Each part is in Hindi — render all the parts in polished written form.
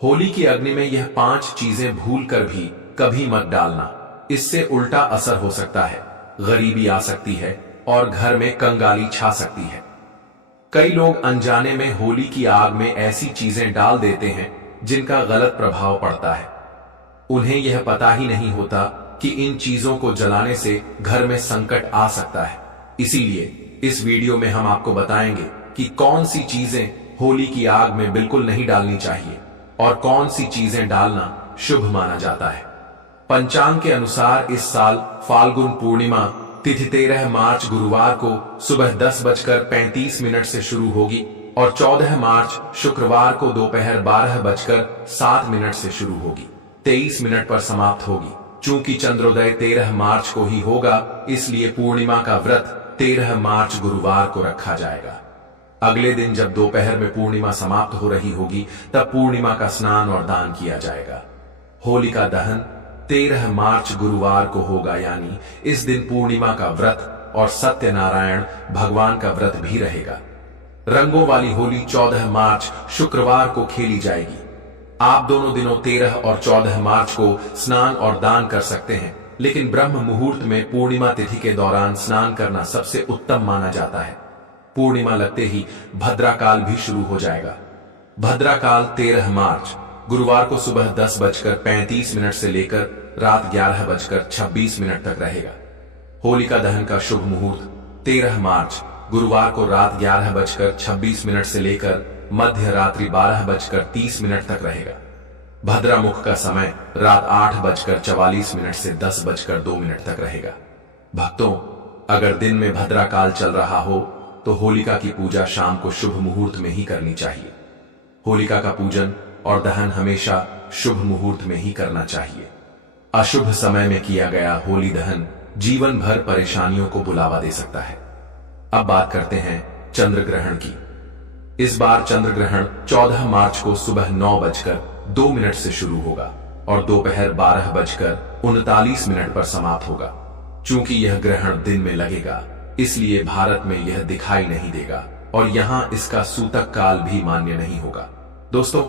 होली की अग्नि में यह 5 चीजें भूल कर भी कभी मत डालना। इससे उल्टा असर हो सकता है, गरीबी आ सकती है और घर में कंगाली छा सकती है। कई लोग अनजाने में होली की आग में ऐसी चीजें डाल देते हैं जिनका गलत प्रभाव पड़ता है। उन्हें यह पता ही नहीं होता कि इन चीजों को जलाने से घर में संकट आ सकता है। इसीलिए इस वीडियो में हम आपको बताएंगे कि कौन सी चीजें होली की आग में बिल्कुल नहीं डालनी चाहिए और कौन सी चीजें डालना शुभ माना जाता है। पंचांग के अनुसार इस साल फाल्गुन पूर्णिमा तिथि 13 मार्च गुरुवार को सुबह 10:35 से शुरू होगी और 14 मार्च शुक्रवार को दोपहर 12:07 से शुरू होगी, 23 मिनट पर समाप्त होगी। चूंकि चंद्रोदय 13 मार्च को ही होगा, इसलिए पूर्णिमा का व्रत 13 मार्च गुरुवार को रखा जाएगा। अगले दिन जब दोपहर में पूर्णिमा समाप्त हो रही होगी, तब पूर्णिमा का स्नान और दान किया जाएगा। होली का दहन 13 मार्च गुरुवार को होगा, यानी इस दिन पूर्णिमा का व्रत और सत्यनारायण भगवान का व्रत भी रहेगा। रंगों वाली होली 14 मार्च शुक्रवार को खेली जाएगी। आप दोनों दिनों 13 और 14 मार्च को स्नान और दान कर सकते हैं, लेकिन ब्रह्म मुहूर्त में पूर्णिमा तिथि के दौरान स्नान करना सबसे उत्तम माना जाता है। पूर्णिमा लगते ही भद्राकाल भी शुरू हो जाएगा। भद्राकाल 13 मार्च गुरुवार को सुबह 10:35 से लेकर रात 11:26 तक रहेगा। होलिका दहन का शुभ मुहूर्त 13 मार्च गुरुवार को रात 11:26 से लेकर मध्य रात्रि 12:30 तक रहेगा। भद्रामुख का समय रात 8:44 से 10:02 तक रहेगा। भक्तों, अगर दिन में भद्राकाल चल रहा हो तो होलिका की पूजा शाम को शुभ मुहूर्त में ही करनी चाहिए। होलिका का पूजन और दहन हमेशा शुभ मुहूर्त में ही करना चाहिए। अशुभ समय में किया गया होली दहन जीवन भर परेशानियों को बुलावा दे सकता है। अब बात करते हैं चंद्र ग्रहण की। इस बार चंद्र ग्रहण 14 मार्च को सुबह 9:02 से शुरू होगा और दोपहर 12:39 पर समाप्त होगा। चूंकि यह ग्रहण दिन में लगेगा, इसलिए भारत में यह दिखाई नहीं देगा और यहां इसका सूतक काल भी मान्य नहीं होगा। दोस्तों,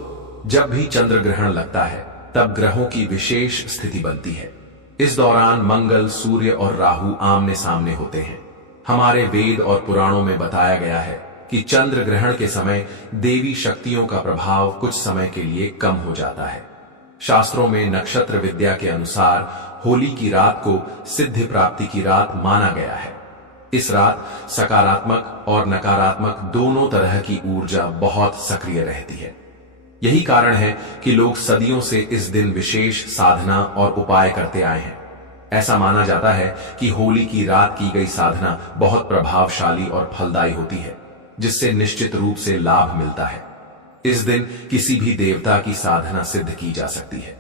जब भी चंद्र ग्रहण लगता है तब ग्रहों की विशेष स्थिति बनती है। इस दौरान मंगल, सूर्य और राहु आमने सामने होते हैं। हमारे वेद और पुराणों में बताया गया है कि चंद्र ग्रहण के समय देवी शक्तियों का प्रभाव कुछ समय के लिए कम हो जाता है। शास्त्रों में नक्षत्र विद्या के अनुसार होली की रात को सिद्धि प्राप्ति की रात माना गया है। इस रात सकारात्मक और नकारात्मक दोनों तरह की ऊर्जा बहुत सक्रिय रहती है। यही कारण है कि लोग सदियों से इस दिन विशेष साधना और उपाय करते आए हैं। ऐसा माना जाता है कि होली की रात की गई साधना बहुत प्रभावशाली और फलदायी होती है, जिससे निश्चित रूप से लाभ मिलता है। इस दिन किसी भी देवता की साधना सिद्ध की जा सकती है।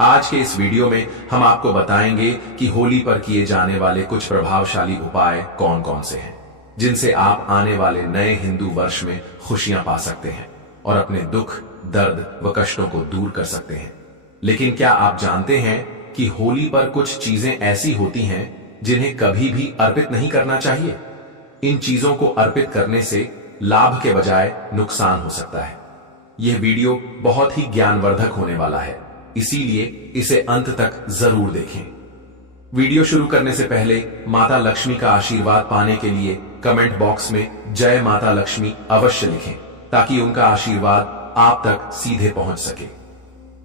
आज के इस वीडियो में हम आपको बताएंगे कि होली पर किए जाने वाले कुछ प्रभावशाली उपाय कौन कौन से हैं, जिनसे आप आने वाले नए हिंदू वर्ष में खुशियां पा सकते हैं और अपने दुख, दर्द व कष्टों को दूर कर सकते हैं। लेकिन क्या आप जानते हैं कि होली पर कुछ चीजें ऐसी होती हैं जिन्हें कभी भी अर्पित नहीं करना चाहिए? इन चीजों को अर्पित करने से लाभ के बजाय नुकसान हो सकता है। यह वीडियो बहुत ही ज्ञानवर्धक होने वाला है, इसीलिए इसे अंत तक जरूर देखें। वीडियो शुरू करने से पहले माता लक्ष्मी का आशीर्वाद पाने के लिए कमेंट बॉक्स में जय माता लक्ष्मी अवश्य लिखें, ताकि उनका आशीर्वाद आप तक सीधे पहुंच सके।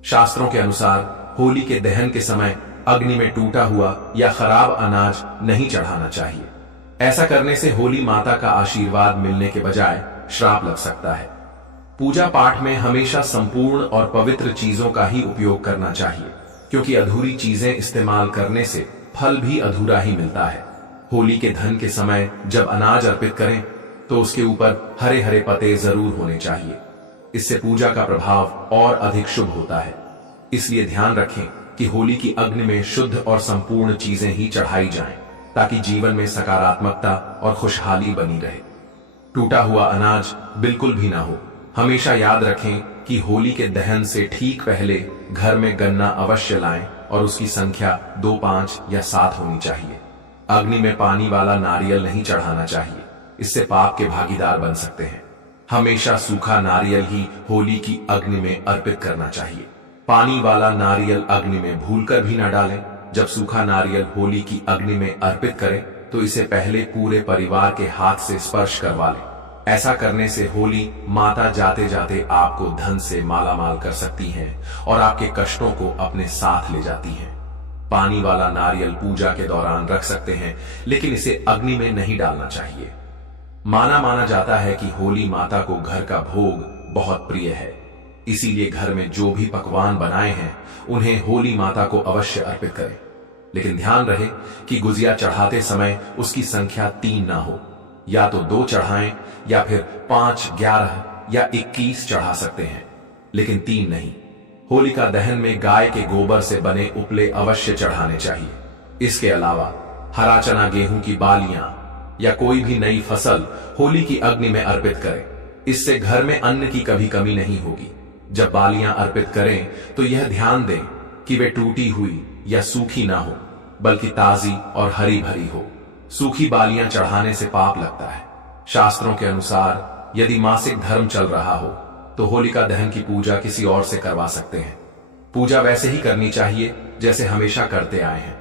शास्त्रों के अनुसार होली के दहन के समय अग्नि में टूटा हुआ या खराब अनाज नहीं चढ़ाना चाहिए। ऐसा करने से होली माता का आशीर्वाद मिलने के बजाय श्राप लग सकता है। पूजा पाठ में हमेशा संपूर्ण और पवित्र चीजों का ही उपयोग करना चाहिए, क्योंकि अधूरी चीजें इस्तेमाल करने से फल भी अधूरा ही मिलता है। होली के धन के समय जब अनाज अर्पित करें तो उसके ऊपर हरे हरे पत्ते जरूर होने चाहिए। इससे पूजा का प्रभाव और अधिक शुभ होता है। इसलिए ध्यान रखें कि होली की अग्नि में शुद्ध और संपूर्ण चीजें ही चढ़ाई जाएं, ताकि जीवन में सकारात्मकता और खुशहाली बनी रहे। टूटा हुआ अनाज बिल्कुल भी ना हो। हमेशा याद रखें कि होली के दहन से ठीक पहले घर में गन्ना अवश्य लाएं और उसकी संख्या 2, 5 या 7 होनी चाहिए। अग्नि में पानी वाला नारियल नहीं चढ़ाना चाहिए, इससे पाप के भागीदार बन सकते हैं। हमेशा सूखा नारियल ही होली की अग्नि में अर्पित करना चाहिए। पानी वाला नारियल अग्नि में भूलकर भी न डालें। जब सूखा नारियल होली की अग्नि में अर्पित करें तो इसे पहले पूरे परिवार के हाथ से स्पर्श करवा लें। ऐसा करने से होली माता जाते जाते आपको धन से मालामाल कर सकती हैं और आपके कष्टों को अपने साथ ले जाती हैं। पानी वाला नारियल पूजा के दौरान रख सकते हैं, लेकिन इसे अग्नि में नहीं डालना चाहिए। माना जाता है कि होली माता को घर का भोग बहुत प्रिय है, इसीलिए घर में जो भी पकवान बनाए हैं उन्हें होली माता को अवश्य अर्पित करें। लेकिन ध्यान रहे कि गुजिया चढ़ाते समय उसकी संख्या 3 ना हो। या तो 2 चढ़ाएं या फिर 5, 11 या 21 चढ़ा सकते हैं, लेकिन 3 नहीं। होलिका दहन में गाय के गोबर से बने उपले अवश्य चढ़ाने चाहिए। इसके अलावा हरा चना, गेहूं की बालियां या कोई भी नई फसल होली की अग्नि में अर्पित करें। इससे घर में अन्न की कभी कमी नहीं होगी। जब बालियां अर्पित करें तो यह ध्यान दें कि वे टूटी हुई या सूखी ना हो, बल्कि ताजी और हरी भरी हो। सूखी बालियां चढ़ाने से पाप लगता है। शास्त्रों के अनुसार यदि मासिक धर्म चल रहा हो तो होलिका दहन की पूजा किसी और से करवा सकते हैं। पूजा वैसे ही करनी चाहिए जैसे हमेशा करते आए हैं,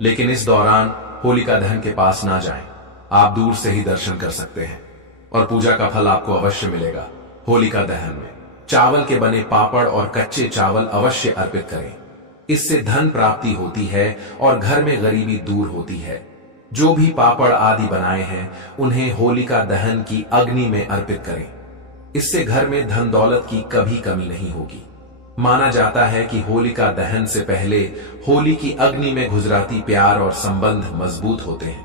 लेकिन इस दौरान होलिका दहन के पास ना जाएं। आप दूर से ही दर्शन कर सकते हैं और पूजा का फल आपको अवश्य मिलेगा। होलिका दहन में चावल के बने पापड़ और कच्चे चावल अवश्य अर्पित करें। इससे धन प्राप्ति होती है और घर में गरीबी दूर होती है। जो भी पापड़ आदि बनाए हैं उन्हें होलिका दहन की अग्नि में अर्पित करें। इससे घर में धन दौलत की कभी कमी नहीं होगी। माना जाता है कि होलिका दहन से पहले होली की अग्नि में गुजराती प्यार और संबंध मजबूत होते हैं।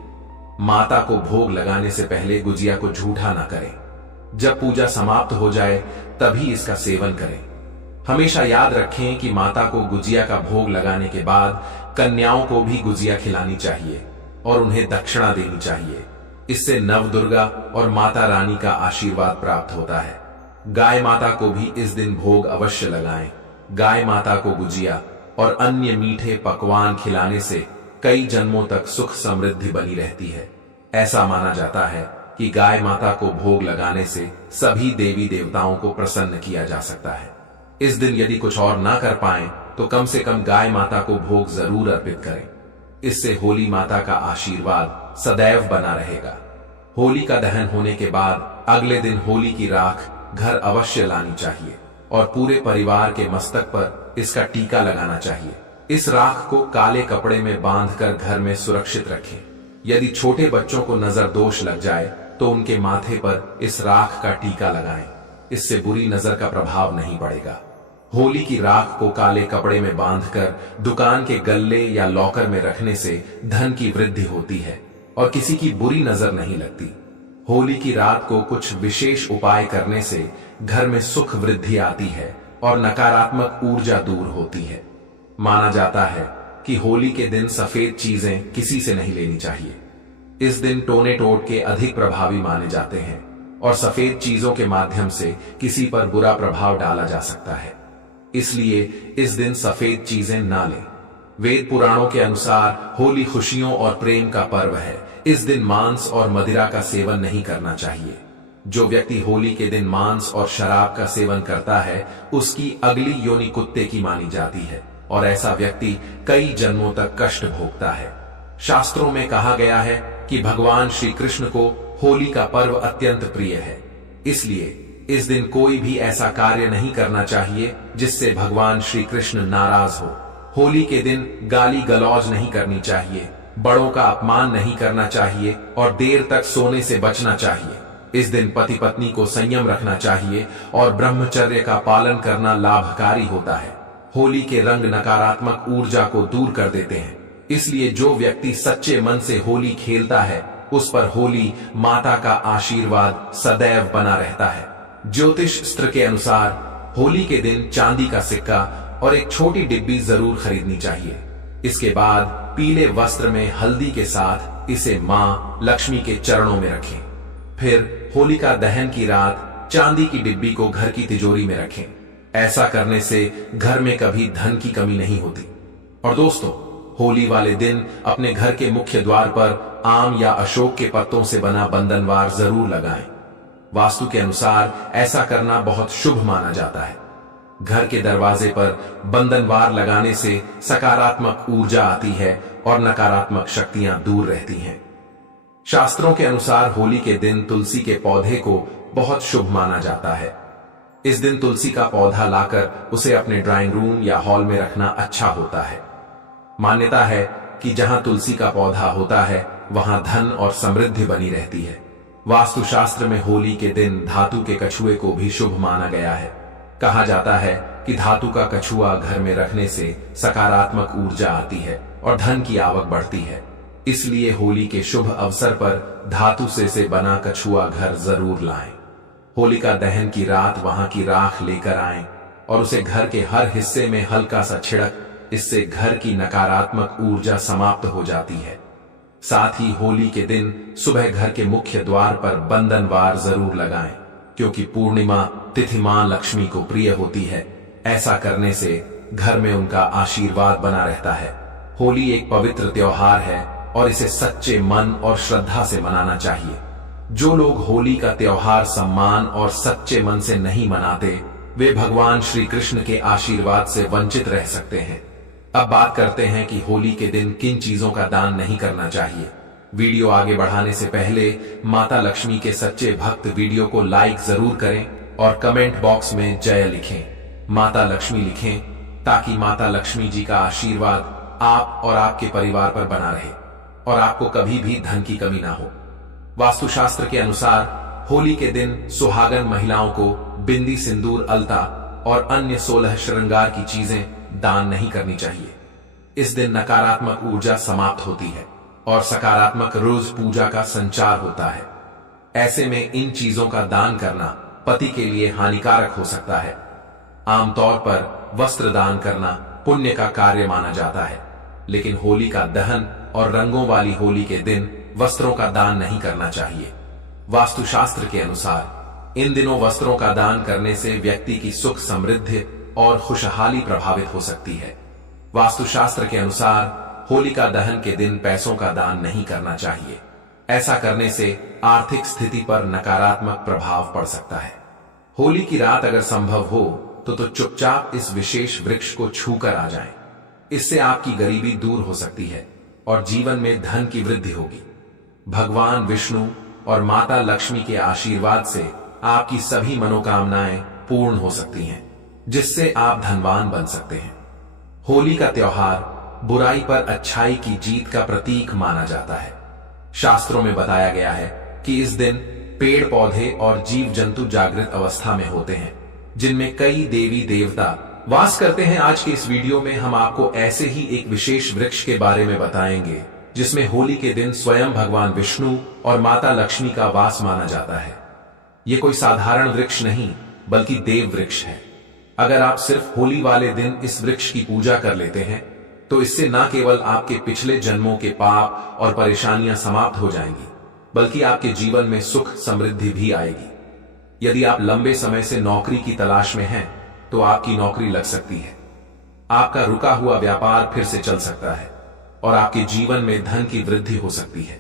माता को भोग लगाने से पहले गुजिया को झूठा ना करें। जब पूजा समाप्त हो जाए तभी इसका सेवन करें। हमेशा याद रखें कि माता को गुजिया का भोग लगाने के बाद कन्याओं को भी गुजिया खिलानी चाहिए और उन्हें दक्षिणा देनी चाहिए। इससे नवदुर्गा और माता रानी का आशीर्वाद प्राप्त होता है। गाय माता को भी इस दिन भोग अवश्य लगाएं। गाय माता को गुजिया और अन्य मीठे पकवान खिलाने से कई जन्मों तक सुख समृद्धि बनी रहती है। ऐसा माना जाता है कि गाय माता को भोग लगाने से सभी देवी देवताओं को प्रसन्न किया जा सकता है। इस दिन यदि कुछ और ना कर पाएं तो कम से कम गाय माता को भोग जरूर अर्पित करें। इससे होली माता का आशीर्वाद सदैव बना रहेगा। होली का दहन होने के बाद अगले दिन होली की राख घर अवश्य लानी चाहिए और पूरे परिवार के मस्तक पर इसका टीका लगाना चाहिए। इस राख को काले कपड़े में बांधकर घर में सुरक्षित रखें। यदि छोटे बच्चों को नजर दोष लग जाए तो उनके माथे पर इस राख का टीका लगाएं। इससे बुरी नजर का प्रभाव नहीं पड़ेगा। होली की राख को काले कपड़े में बांधकर दुकान के गल्ले या लॉकर में रखने से धन की वृद्धि होती है और किसी की बुरी नजर नहीं लगती। होली की रात को कुछ विशेष उपाय करने से घर में सुख वृद्धि आती है और नकारात्मक ऊर्जा दूर होती है। माना जाता है कि होली के दिन सफेद चीजें किसी से नहीं लेनी चाहिए। इस दिन टोने टोटके अधिक प्रभावी माने जाते हैं और सफेद चीजों के माध्यम से किसी पर बुरा प्रभाव डाला जा सकता है। इसलिए इस दिन सफेद चीजें ना लें। वेद पुराणों के अनुसार होली खुशियों और प्रेम का पर्व है। इस दिन मांस और मदिरा का सेवन नहीं करना चाहिए। जो व्यक्ति होली के दिन मांस और शराब का सेवन करता है उसकी अगली योनि कुत्ते की मानी जाती है और ऐसा व्यक्ति कई जन्मों तक कष्ट भोगता है। शास्त्रों में कहा गया है कि भगवान श्री कृष्ण को होली का पर्व अत्यंत प्रिय है। इसलिए इस दिन कोई भी ऐसा कार्य नहीं करना चाहिए जिससे भगवान श्री कृष्ण नाराज हो। होली के दिन गाली गलौज नहीं करनी चाहिए, बड़ों का अपमान नहीं करना चाहिए और देर तक सोने से बचना चाहिए। इस दिन पति पत्नी को संयम रखना चाहिए और ब्रह्मचर्य का पालन करना लाभकारी होता है। होली के रंग नकारात्मक ऊर्जा को दूर कर देते हैं। इसलिए जो व्यक्ति सच्चे मन से होली खेलता है उस पर होली माता का आशीर्वाद सदैव बना रहता है। ज्योतिष शास्त्र के अनुसार होली के दिन चांदी का सिक्का और एक छोटी डिब्बी जरूर खरीदनी चाहिए। इसके बाद पीले वस्त्र में हल्दी के साथ इसे मां लक्ष्मी के चरणों में रखें। फिर होलिका दहन की रात चांदी की डिब्बी को घर की तिजोरी में रखें। ऐसा करने से घर में कभी धन की कमी नहीं होती। और दोस्तों, होली वाले दिन अपने घर के मुख्य द्वार पर आम या अशोक के पत्तों से बना बंधनवार जरूर लगाएं। वास्तु के अनुसार ऐसा करना बहुत शुभ माना जाता है। घर के दरवाजे पर बंधनवार लगाने से सकारात्मक ऊर्जा आती है और नकारात्मक शक्तियां दूर रहती हैं। शास्त्रों के अनुसार होली के दिन तुलसी के पौधे को बहुत शुभ माना जाता है। इस दिन तुलसी का पौधा लाकर उसे अपने ड्राइंग रूम या हॉल में रखना अच्छा होता है। मान्यता है कि जहां तुलसी का पौधा होता है वहां धन और समृद्धि बनी रहती है। वास्तुशास्त्र में होली के दिन धातु के कछुए को भी शुभ माना गया है। कहा जाता है कि धातु का कछुआ घर में रखने से सकारात्मक ऊर्जा आती है और धन की आवक बढ़ती है। इसलिए होली के शुभ अवसर पर धातु से बना कछुआ घर जरूर लाएं। होलिका दहन की रात वहां की राख लेकर आएं और उसे घर के हर हिस्से में हल्का सा छिड़क, इससे घर की नकारात्मक ऊर्जा समाप्त हो जाती है। साथ ही होली के दिन सुबह घर के मुख्य द्वार पर बंधनवार जरूर लगाएं, क्योंकि पूर्णिमा तिथि मां लक्ष्मी को प्रिय होती है। ऐसा करने से घर में उनका आशीर्वाद बना रहता है। होली एक पवित्र त्योहार है और इसे सच्चे मन और श्रद्धा से मनाना चाहिए। जो लोग होली का त्योहार सम्मान और सच्चे मन से नहीं मनाते, वे भगवान श्री कृष्ण के आशीर्वाद से वंचित रह सकते हैं। अब बात करते हैं कि होली के दिन किन चीजों का दान नहीं करना चाहिए। वीडियो आगे बढ़ाने से पहले माता लक्ष्मी के सच्चे भक्त वीडियो को लाइक जरूर करें और कमेंट बॉक्स में जय लिखें, माता लक्ष्मी लिखें, ताकि माता लक्ष्मी जी का आशीर्वाद आप और आपके परिवार पर बना रहे और आपको कभी भी धन की कमी ना हो। वास्तुशास्त्र के अनुसार होली के दिन सुहागन महिलाओं को बिंदी, सिंदूर, अलता और अन्य 16 श्रृंगार की चीजें दान नहीं करनी चाहिए। इस दिन नकारात्मक ऊर्जा समाप्त होती है और सकारात्मक रोज पूजा का संचार होता है। ऐसे में इन चीजों का दान करना पति के लिए हानिकारक हो सकता है। आमतौर पर वस्त्र दान करना पुण्य का कार्य माना जाता है, लेकिन होली का दहन और रंगों वाली होली के दिन वस्त्रों का दान नहीं करना चाहिए। वास्तुशास्त्र के अनुसार इन दिनों वस्त्रों का दान करने से व्यक्ति की सुख, समृद्धि और खुशहाली प्रभावित हो सकती है। वास्तुशास्त्र के अनुसार होलिका दहन के दिन पैसों का दान नहीं करना चाहिए। ऐसा करने से आर्थिक स्थिति पर नकारात्मक प्रभाव पड़ सकता है। होली की रात अगर संभव हो तो चुपचाप इस विशेष वृक्ष को छूकर आ जाएं। इससे आपकी गरीबी दूर हो सकती है और जीवन में धन की वृद्धि होगी। भगवान विष्णु और माता लक्ष्मी के आशीर्वाद से आपकी सभी मनोकामनाएं पूर्ण हो सकती हैं, जिससे आप धनवान बन सकते हैं। होली का त्योहार बुराई पर अच्छाई की जीत का प्रतीक माना जाता है। शास्त्रों में बताया गया है कि इस दिन पेड़ पौधे और जीव जंतु जागृत अवस्था में होते हैं, जिनमें कई देवी देवता वास करते हैं। आज के इस वीडियो में हम आपको ऐसे ही एक विशेष वृक्ष के बारे में बताएंगे, जिसमें होली के दिन स्वयं भगवान विष्णु और माता लक्ष्मी का वास माना जाता है। यह कोई साधारण वृक्ष नहीं, बल्कि देव वृक्ष है। अगर आप सिर्फ होली वाले दिन इस वृक्ष की पूजा कर लेते हैं, तो इससे न केवल आपके पिछले जन्मों के पाप और परेशानियां समाप्त हो जाएंगी, बल्कि आपके जीवन में सुख, समृद्धि भी आएगी। यदि आप लंबे समय से नौकरी की तलाश में हैं, तो आपकी नौकरी लग सकती है। आपका रुका हुआ व्यापार फिर से चल सकता है और आपके जीवन में धन की वृद्धि हो सकती है।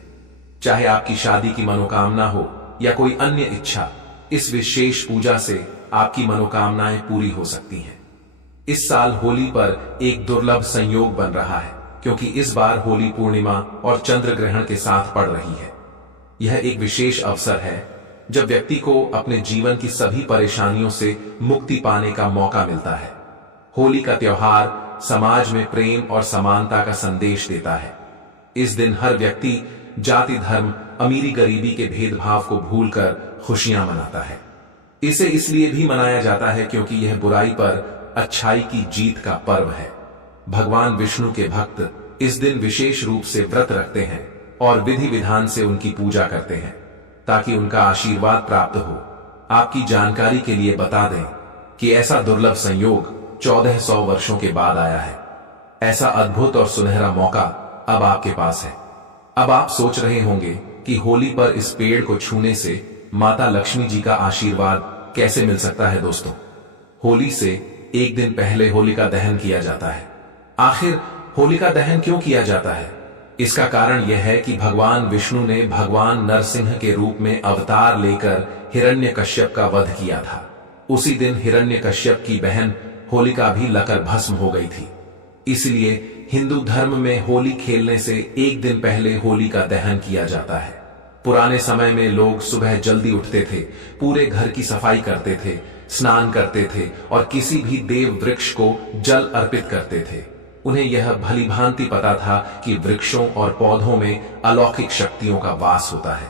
चाहे आपकी शादी की मनोकामना हो या कोई अन्य इच्छा, इस विशेष पूजा से आपकी मनोकामनाएं पूरी हो सकती हैं। इस साल होली पर एक दुर्लभ संयोग बन रहा है, क्योंकि इस बार होली पूर्णिमा और चंद्र ग्रहण के साथ पड़ रही है। यह एक विशेष अवसर है जब व्यक्ति को अपने जीवन की सभी परेशानियों से मुक्ति पाने का मौका मिलता है। होली का त्योहार समाज में प्रेम और समानता का संदेश देता है। इस दिन हर व्यक्ति जाति, धर्म, अमीरी, गरीबी के भेदभाव को भूलकर खुशियां मनाता है। इसे इसलिए भी मनाया जाता है क्योंकि यह बुराई पर अच्छाई की जीत का पर्व है। भगवान विष्णु के भक्त इस दिन विशेष रूप से व्रत रखते हैं और विधि विधान से उनकी पूजा करते हैं, ताकि उनका आशीर्वाद प्राप्त हो। आपकी जानकारी के लिए बता दें कि ऐसा दुर्लभ संयोग 1400 वर्षों के बाद आया है। ऐसा अद्भुत और सुनहरा मौका अब आपके पास है। अब आप सोच रहे होंगे कि होली पर इस पेड़ को छूने से माता लक्ष्मी जी का आशीर्वाद कैसे मिल सकता है। दोस्तों, होली से एक दिन पहले होलिका दहन किया जाता है। आखिर होलिका दहन क्यों किया जाता है? इसका कारण यह है कि भगवान विष्णु ने भगवान नरसिंह के रूप में अवतार लेकर हिरण्यकश्यप का वध किया था। उसी दिन हिरण्यकश्यप की बहन होलिका भी लकर भस्म हो गई थी। इसलिए हिंदू धर्म में होली खेलने से एक दिन पहले होली का दहन किया जाता है। पुराने समय में लोग सुबह जल्दी उठते थे, पूरे घर की सफाई करते थे, स्नान करते थे और किसी भी देव वृक्ष को जल अर्पित करते थे। उन्हें यह भली भांति पता था कि वृक्षों और पौधों में अलौकिक शक्तियों का वास होता है।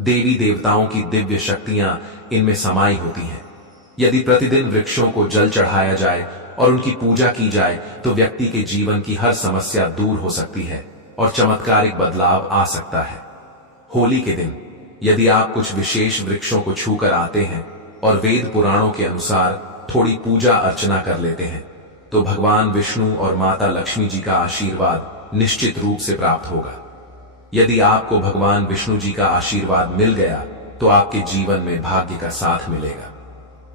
देवी देवताओं की दिव्य शक्तियां इनमें समाई होती हैं। यदि प्रतिदिन वृक्षों को जल चढ़ाया जाए और उनकी पूजा की जाए तो व्यक्ति के जीवन की हर समस्या दूर हो सकती है और चमत्कारिक बदलाव आ सकता है। होली के दिन यदि आप कुछ विशेष वृक्षों को छूकर आते हैं और वेद पुराणों के अनुसार थोड़ी पूजा अर्चना कर लेते हैं तो भगवान विष्णु और माता लक्ष्मी जी का आशीर्वाद निश्चित रूप से प्राप्त होगा। यदि आपको भगवान विष्णु जी का आशीर्वाद मिल गया तो आपके जीवन में भाग्य का साथ मिलेगा।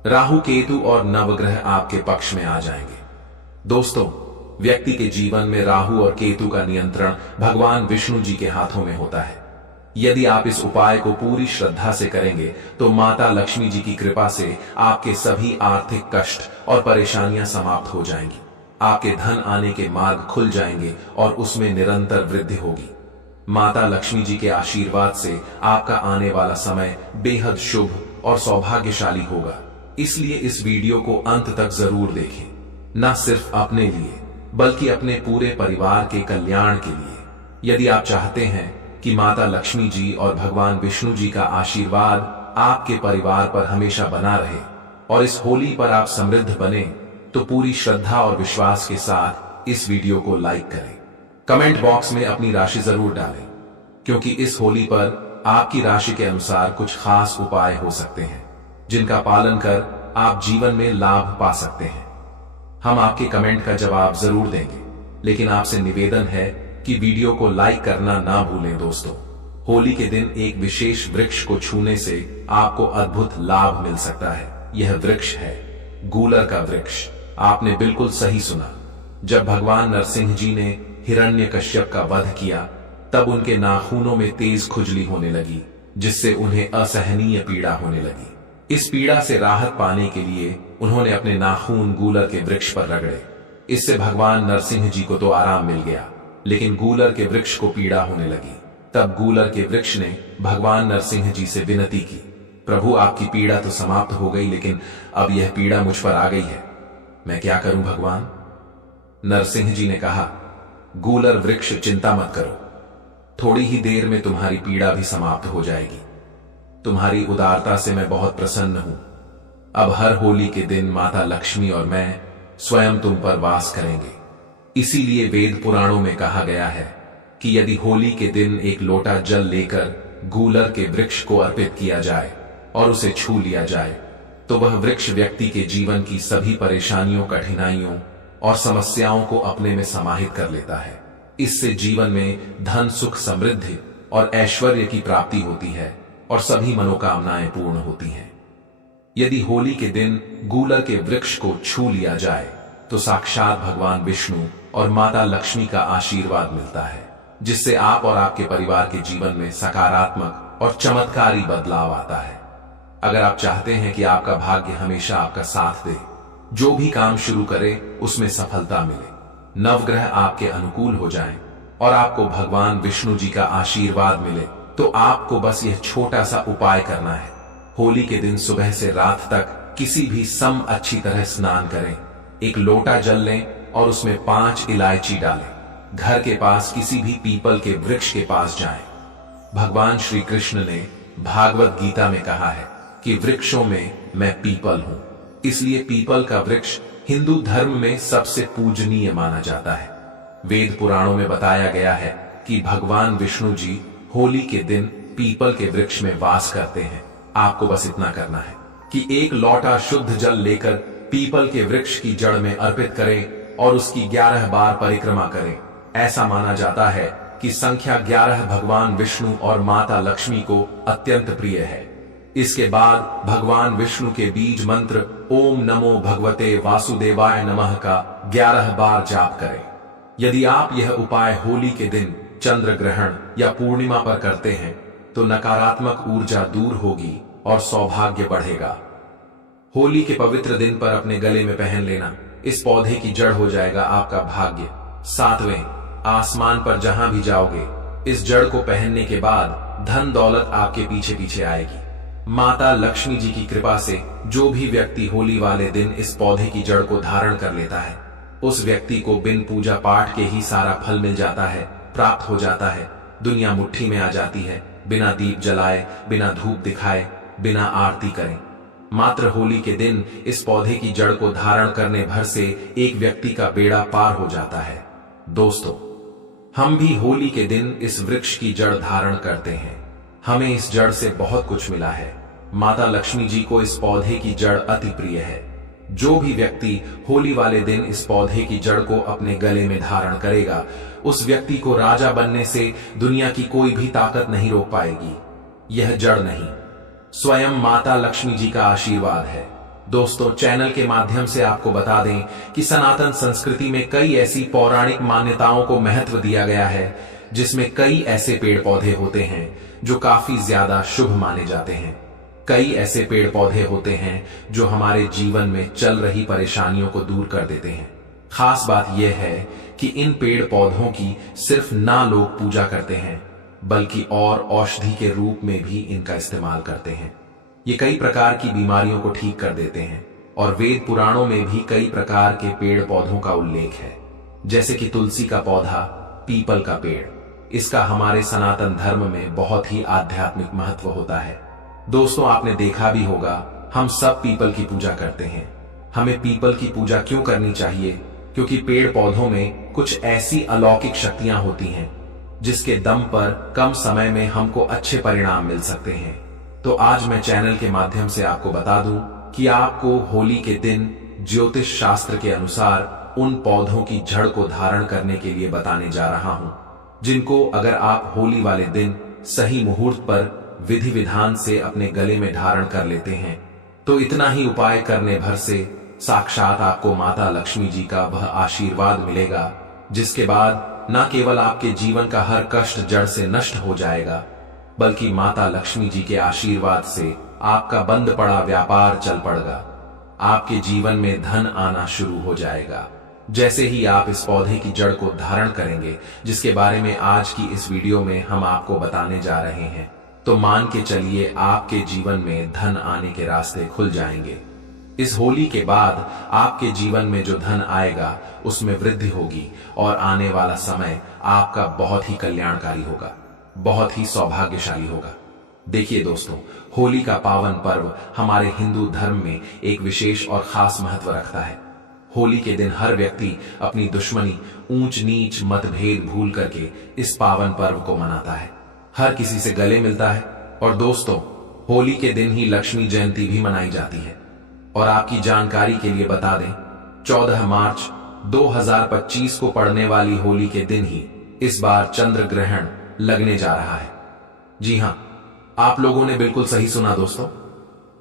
राहु केतु और नवग्रह आपके पक्ष में आ जाएंगे। दोस्तों, व्यक्ति के जीवन में राहु और केतु का नियंत्रण भगवान विष्णु जी के हाथों में होता है। यदि आप इस उपाय को पूरी श्रद्धा से करेंगे तो माता लक्ष्मी जी की कृपा से आपके सभी आर्थिक कष्ट और परेशानियां समाप्त हो जाएंगी। आपके धन आने के मार्ग खुल जाएंगे और उसमें निरंतर वृद्धि होगी। माता लक्ष्मी जी के आशीर्वाद से आपका आने वाला समय बेहद शुभ और सौभाग्यशाली होगा। इसलिए इस वीडियो को अंत तक जरूर देखें, न सिर्फ अपने लिए बल्कि अपने पूरे परिवार के कल्याण के लिए। यदि आप चाहते हैं कि माता लक्ष्मी जी और भगवान विष्णु जी का आशीर्वाद आपके परिवार पर हमेशा बना रहे और इस होली पर आप समृद्ध बने तो पूरी श्रद्धा और विश्वास के साथ इस वीडियो को लाइक करें। कमेंट बॉक्स में अपनी राशि जरूर डालें, क्योंकि इस होली पर आपकी राशि के अनुसार कुछ खास उपाय हो सकते हैं जिनका पालन कर आप जीवन में लाभ पा सकते हैं। हम आपके कमेंट का जवाब जरूर देंगे, लेकिन आपसे निवेदन है कि वीडियो को लाइक करना ना भूलें। दोस्तों, होली के दिन एक विशेष वृक्ष को छूने से आपको अद्भुत लाभ मिल सकता है। यह वृक्ष है गूलर का वृक्ष। आपने बिल्कुल सही सुना। जब भगवान नरसिंह जी ने हिरण्यकश्यप का वध किया तब उनके नाखूनों में तेज खुजली होने लगी, जिससे उन्हें असहनीय पीड़ा होने लगी। इस पीड़ा से राहत पाने के लिए उन्होंने अपने नाखून गूलर के वृक्ष पर रगड़े। इससे भगवान नरसिंह जी को तो आराम मिल गया, लेकिन गूलर के वृक्ष को पीड़ा होने लगी। तब गूलर के वृक्ष ने भगवान नरसिंह जी से विनती की, प्रभु आपकी पीड़ा तो समाप्त हो गई, लेकिन अब यह पीड़ा मुझ पर आ गई है, मैं क्या करूं भगवान? नरसिंह जी ने कहा, गूलर वृक्ष चिंता मत करो, थोड़ी ही देर में तुम्हारी पीड़ा भी समाप्त हो जाएगी। तुम्हारी उदारता से मैं बहुत प्रसन्न हूं। अब हर होली के दिन माता लक्ष्मी और मैं स्वयं तुम पर वास करेंगे। इसीलिए वेद पुराणों में कहा गया है कि यदि होली के दिन एक लोटा जल लेकर गूलर के वृक्ष को अर्पित किया जाए और उसे छू लिया जाए तो वह वृक्ष व्यक्ति के जीवन की सभी परेशानियों, कठिनाइयों और समस्याओं को अपने में समाहित कर लेता है। इससे जीवन में धन, सुख, समृद्धि और ऐश्वर्य की प्राप्ति होती है और सभी मनोकामनाएं पूर्ण होती हैं। यदि होली के दिन गूलर के वृक्ष को छू लिया जाए तो साक्षात भगवान विष्णु और माता लक्ष्मी का आशीर्वाद मिलता है, जिससे आप और आपके परिवार के जीवन में सकारात्मक और चमत्कारी बदलाव आता है। अगर आप चाहते हैं कि आपका भाग्य हमेशा आपका साथ दे, जो भी काम शुरू करें उसमें सफलता मिले, नवग्रह आपके अनुकूल हो जाएं और आपको भगवान विष्णु जी का आशीर्वाद मिले, तो आपको बस यह छोटा सा उपाय करना है। होली के दिन सुबह से रात तक किसी भी सम अच्छी तरह स्नान करें, एक लोटा जल लें और उसमें 5 इलायची डालें। घर के पास किसी भी पीपल के वृक्ष के पास जाएं। भगवान श्री कृष्ण ने भागवत गीता में कहा है कि वृक्षों में मैं पीपल हूं, इसलिए पीपल का वृक्ष हिंदू धर्म में सबसे पूजनीय माना जाता है। वेद पुराणों में बताया गया है कि भगवान विष्णु जी होली के दिन पीपल के वृक्ष में वास करते हैं। आपको बस इतना करना है कि एक लोटा शुद्ध जल लेकर पीपल के वृक्ष की जड़ में अर्पित करें और उसकी 11 बार परिक्रमा करें। ऐसा माना जाता है कि संख्या 11 भगवान विष्णु और माता लक्ष्मी को अत्यंत प्रिय है। इसके बाद भगवान विष्णु के बीज मंत्र ओम नमो भगवते वासुदेवाय नमः का 11 बार जाप करें। यदि आप यह उपाय होली के दिन चंद्र ग्रहण या पूर्णिमा पर करते हैं तो नकारात्मक ऊर्जा दूर होगी और सौभाग्य बढ़ेगा। होली के पवित्र दिन पर अपने गले में पहन लेना, इस पौधे की जड़ हो जाएगा आपका भाग्य। 7वें, आसमान पर जहां भी जाओगे, इस जड़ को पहनने के बाद धन दौलत आपके पीछे पीछे आएगी। माता लक्ष्मी जी की कृपा से जो भी व्यक्ति होली वाले दिन इस पौधे की जड़ को धारण कर लेता है, उस व्यक्ति को बिन पूजा पाठ के ही सारा फल मिल जाता है, प्राप्त हो जाता है। दुनिया मुट्ठी में आ जाती है, बिना दीप जलाए, बिना धूप दिखाए, बिना आरती करें। मात्र होली के दिन इस पौधे की जड़ को धारण करने भर से एक व्यक्ति का बेड़ा पार हो जाता है। दोस्तों, हम भी होली के दिन इस वृक्ष की जड़ धारण करते हैं। हमें इस जड़ से बहुत कुछ मिला है। माता लक्ष्मी जी को इस पौधे की जड़ अति प्रिय है। जो भी व्यक्ति होली वाले दिन इस पौधे की जड़ को अपने गले में धारण करेगा, उस व्यक्ति को राजा बनने से दुनिया की कोई भी ताकत नहीं रोक पाएगी। यह जड़ नहीं, स्वयं माता लक्ष्मी जी का आशीर्वाद है। दोस्तों, चैनल के माध्यम से आपको बता दें कि सनातन संस्कृति में कई ऐसी पौराणिक मान्यताओं को महत्व दिया गया है, जिसमें कई ऐसे पेड़ पौधे होते हैं जो काफी ज्यादा शुभ माने जाते हैं। कई ऐसे पेड़ पौधे होते हैं जो हमारे जीवन में चल रही परेशानियों को दूर कर देते हैं। खास बात यह है कि इन पेड़ पौधों की सिर्फ ना लोग पूजा करते हैं, बल्कि और औषधि के रूप में भी इनका इस्तेमाल करते हैं। ये कई प्रकार की बीमारियों को ठीक कर देते हैं और वेद पुराणों में भी कई प्रकार के पेड़ पौधों का उल्लेख है, जैसे कि तुलसी का पौधा, पीपल का पेड़। इसका हमारे सनातन धर्म में बहुत ही आध्यात्मिक महत्व होता है। दोस्तों, आपने देखा भी होगा, हम सब पीपल की पूजा करते हैं। हमें पीपल की पूजा क्यों करनी चाहिए? क्योंकि पेड़ पौधों में कुछ ऐसी अलौकिक शक्तियां होती हैं जिसके दम पर कम समय में हमको अच्छे परिणाम मिल सकते हैं। तो आज मैं चैनल के माध्यम से आपको बता दूं कि आपको होली के दिन ज्योतिष शास्त्र के अनुसार उन पौधों की जड़ को धारण करने के लिए बताने जा रहा हूं, जिनको अगर आप होली वाले दिन सही मुहूर्त पर विधि विधान से अपने गले में धारण कर लेते हैं, तो इतना ही उपाय करने भर से साक्षात आपको माता लक्ष्मी जी का वह आशीर्वाद मिलेगा, जिसके बाद न केवल आपके जीवन का हर कष्ट जड़ से नष्ट हो जाएगा, बल्कि माता लक्ष्मी जी के आशीर्वाद से आपका बंद पड़ा व्यापार चल पड़ेगा। आपके जीवन में धन आना शुरू हो जाएगा जैसे ही आप इस पौधे की जड़ को धारण करेंगे, जिसके बारे में आज की इस वीडियो में हम आपको बताने जा रहे हैं। तो मान के चलिए आपके जीवन में धन आने के रास्ते खुल जाएंगे। इस होली के बाद आपके जीवन में जो धन आएगा उसमें वृद्धि होगी और आने वाला समय आपका बहुत ही कल्याणकारी होगा, बहुत ही सौभाग्यशाली होगा। देखिए दोस्तों, होली का पावन पर्व हमारे हिंदू धर्म में एक विशेष और खास महत्व रखता है। होली के दिन हर व्यक्ति अपनी दुश्मनी, ऊंच नीच, मतभेद भूल करके इस पावन पर्व को मनाता है, हर किसी से गले मिलता है। और दोस्तों, होली के दिन ही लक्ष्मी जयंती भी मनाई जाती है। और आपकी जानकारी के लिए बता दें, 14 मार्च 2025 को पड़ने वाली होली के दिन ही इस बार चंद्र ग्रहण लगने जा रहा है। जी हां, आप लोगों ने बिल्कुल सही सुना दोस्तों।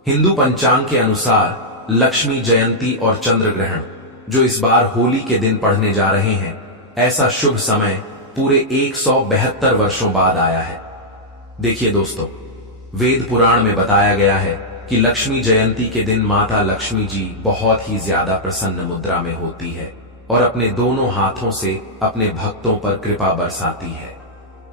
हिंदू पंचांग के अनुसार लक्ष्मी जयंती और चंद्र ग्रहण जो इस बार होली के दिन पड़ने जा रहे हैं, ऐसा शुभ समय पूरे 172 वर्षों बाद आया है। देखिए दोस्तों, वेद पुराण में बताया गया है कि लक्ष्मी जयंती के दिन माता लक्ष्मी जी बहुत ही ज्यादा प्रसन्न मुद्रा में होती है और अपने दोनों हाथों से अपने भक्तों पर कृपा बरसाती है।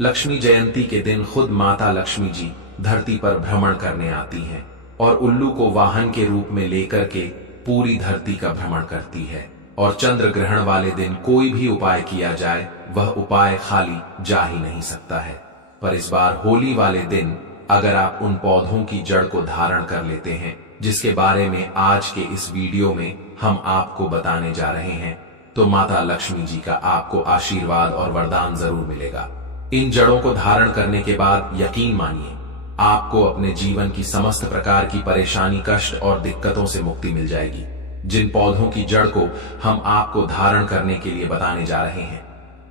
लक्ष्मी जयंती के दिन खुद माता लक्ष्मी जी धरती पर भ्रमण करने आती हैं और उल्लू को वाहन के रूप में लेकर के पूरी धरती का भ्रमण करती है। और चंद्र ग्रहण वाले दिन कोई भी उपाय किया जाए, वह उपाय खाली जा ही नहीं सकता है। पर इस बार होली वाले दिन अगर आप उन पौधों की जड़ को धारण कर लेते हैं, जिसके बारे में आज के इस वीडियो में हम आपको बताने जा रहे हैं, तो माता लक्ष्मी जी का आपको आशीर्वाद और वरदान जरूर मिलेगा। इन जड़ों को धारण करने के बाद यकीन मानिए, आपको अपने जीवन की समस्त प्रकार की परेशानी, कष्ट और दिक्कतों से मुक्ति मिल जाएगी। जिन पौधों की जड़ को हम आपको धारण करने के लिए बताने जा रहे हैं,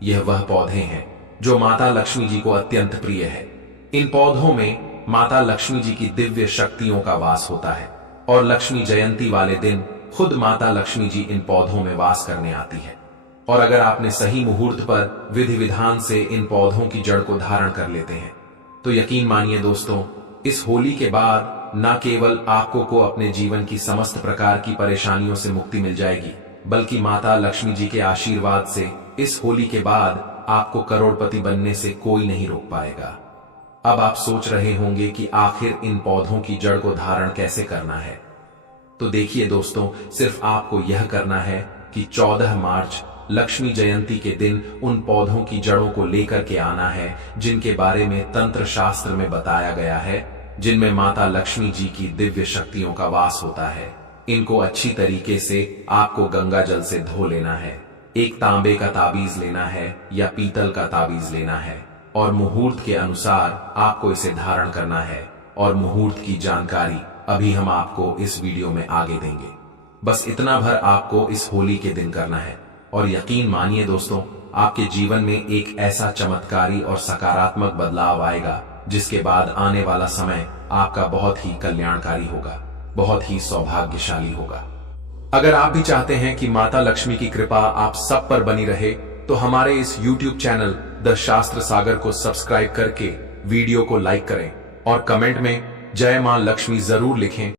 यह वह पौधे हैं जो माता लक्ष्मी जी को अत्यंत प्रिय है। इन पौधों में माता लक्ष्मी जी की दिव्य शक्तियों का वास होता है और लक्ष्मी जयंती वाले दिन खुद माता लक्ष्मी जी इन पौधों में वास करने आती है। और अगर आपने सही मुहूर्त पर विधि विधान से इन पौधों की जड़ को धारण कर लेते हैं, तो यकीन मानिए दोस्तों, इस होली के बाद न केवल आपको अपने जीवन की समस्त प्रकार की परेशानियों से मुक्ति मिल जाएगी, बल्कि माता लक्ष्मी जी के आशीर्वाद से इस होली के बाद आपको करोड़पति बनने से कोई नहीं रोक पाएगा। अब आप सोच रहे होंगे कि आखिर इन पौधों की जड़ को धारण कैसे करना है। तो देखिए दोस्तों, सिर्फ आपको यह करना है कि 14 मार्च लक्ष्मी जयंती के दिन उन पौधों की जड़ों को लेकर के आना है जिनके बारे में तंत्र शास्त्र में बताया गया है, जिनमें माता लक्ष्मी जी की दिव्य शक्तियों का वास होता है। इनको अच्छी तरीके से आपको गंगा जल से धो लेना है। एक तांबे का ताबीज लेना है या पीतल का ताबीज लेना है और मुहूर्त के अनुसार आपको इसे धारण करना है। और मुहूर्त की जानकारी अभी हम आपको इस वीडियो में आगे देंगे। बस इतना भर आपको इस होली के दिन करना है और यकीन मानिए दोस्तों, आपके जीवन में एक ऐसा चमत्कारी और सकारात्मक बदलाव आएगा जिसके बाद आने वाला समय आपका बहुत ही कल्याणकारी होगा, बहुत ही सौभाग्यशाली होगा। अगर आप भी चाहते हैं कि माता लक्ष्मी की कृपा आप सब पर बनी रहे, तो हमारे इस YouTube चैनल द शास्त्र सागर को सब्सक्राइब करके वीडियो को लाइक करें और कमेंट में जय मां लक्ष्मी जरूर लिखें।